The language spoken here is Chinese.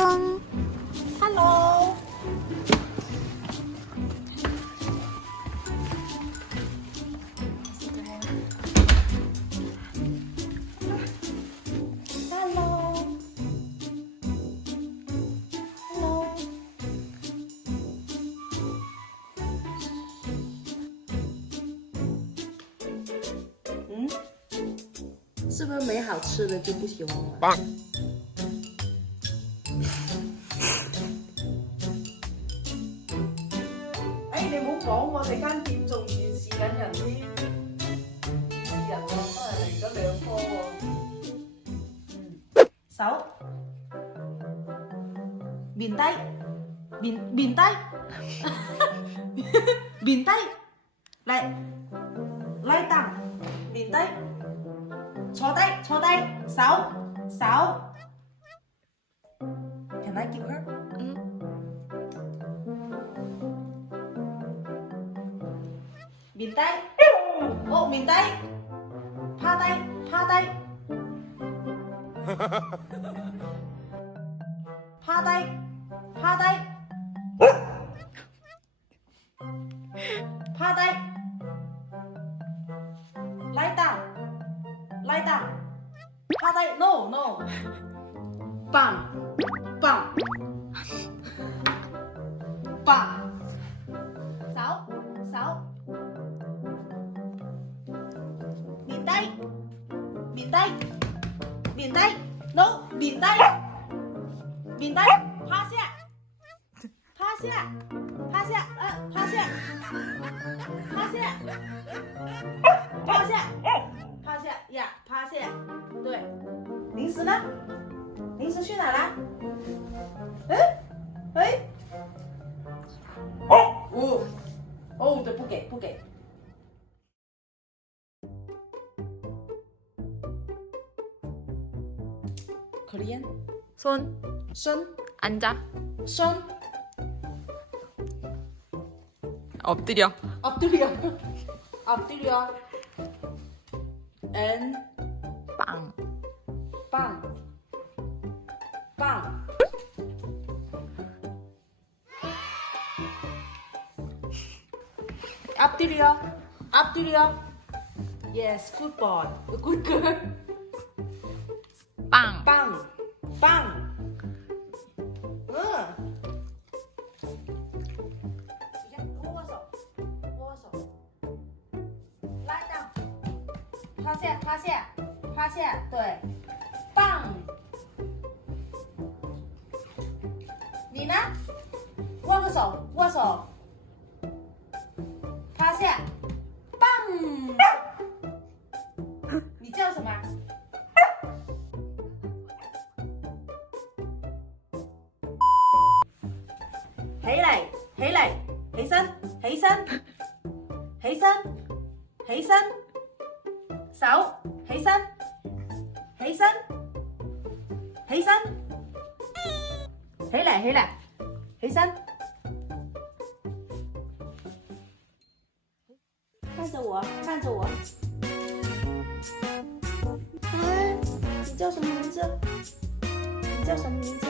hello 嗯？是不是没好吃的就不喜欢我了讲，我哋间店仲现视紧人啲主持人喎，都系嚟咗两科喎。嗯，手，面低，面面低，面低，嚟，拉凳，面低，坐低坐低，手手。Can I give her？ 민다이? 어 민다이? 파다이? 파다이? 파다이? 파다이? 파다이? 라이다! 라이다! 파다이? 노 노. 빵! 빵. 빵. 面低，no，面低，面低，趴下，趴下，趴下，呃，趴下，趴下，趴下，趴下呀，趴下，对，零食呢？零食去哪了？哎，哎，哦，哦，的，不给，不给。Korean 손손 앉아 손 엎드려 엎드려 엎드려 N 빵빵 빵. 엎드려 엎드려 Yes, good boy, good girl. 棒。棒。棒，嗯，握握手，握握手，拉档，趴下趴下趴下，对，棒，你呢？握个手握手，趴下。起嚟，起嚟，起身，起身，起身，起身，手，起身，起身，起身，起嚟，起嚟，起身，看着我，看着我。哎，你叫什么名字？你叫什么名字？